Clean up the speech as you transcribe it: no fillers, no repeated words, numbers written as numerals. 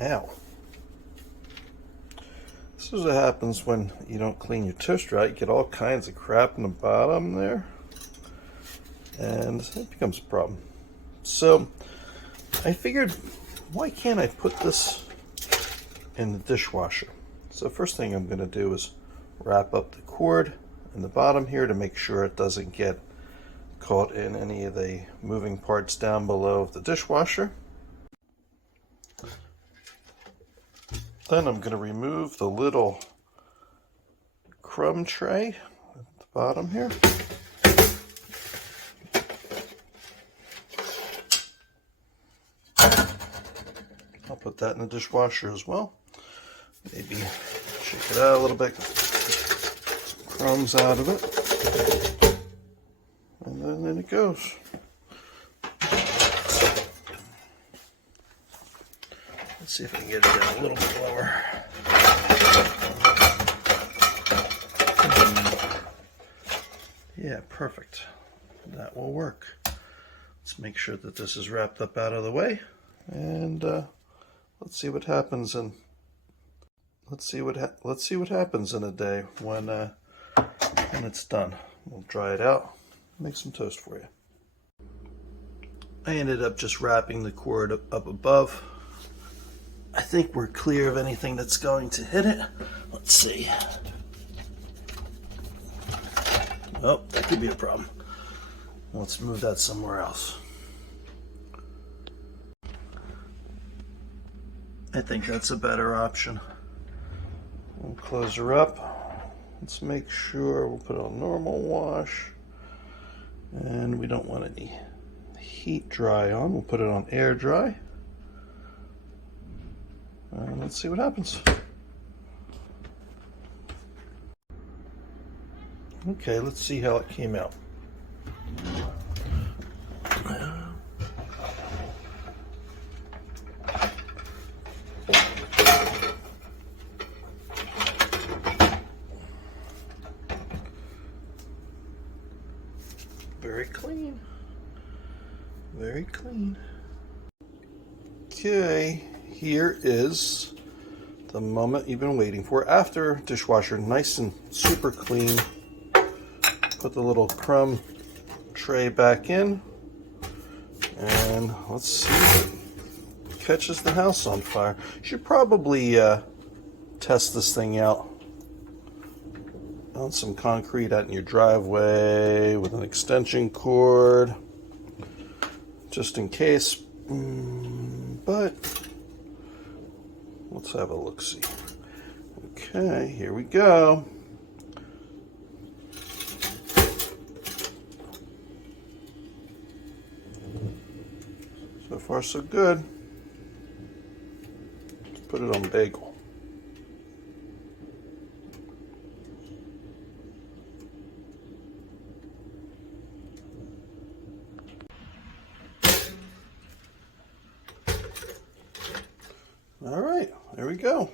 Ow. This is what happens when you don't clean your toaster out. You get all kinds of crap in the bottom there, and it becomes a problem. So I figured, why can't I put this in the dishwasher? So first thing I'm going to do is wrap up the cord in the bottom here to make sure it doesn't get caught in any of the moving parts down below the dishwasher. Then I'm going to remove the little crumb tray at the bottom here. I'll put that in the dishwasher as well. Maybe shake it out a little bit, some crumbs out of it, and then in it goes. Let's see if I can get it down a little bit lower. Yeah, perfect. That will work. Let's make sure that this is wrapped up out of the way, and let's see what happens. And let's see what happens in a day when it's done. We'll dry it out, make some toast for you. I ended up just wrapping the cord up above. I think we're clear of anything that's going to hit it. Let's see. Oh, that could be a problem. Let's move that somewhere else. I think that's a better option. We'll close her up. Let's make sure we'll put it on normal wash. And we don't want any heat dry on. We'll put it on air dry. And let's see what happens. Okay, let's see how it came out. Very clean. Very clean. Okay. Here is the moment you've been waiting for. After dishwasher, nice and super clean. Put the little crumb tray back in, and let's see if it catches the house on fire. You should probably test this thing out on some concrete out in your driveway with an extension cord, just in case. But let's have a look-see. Okay, here we go. So far, so good. Let's put it on bagel. All right, there we go.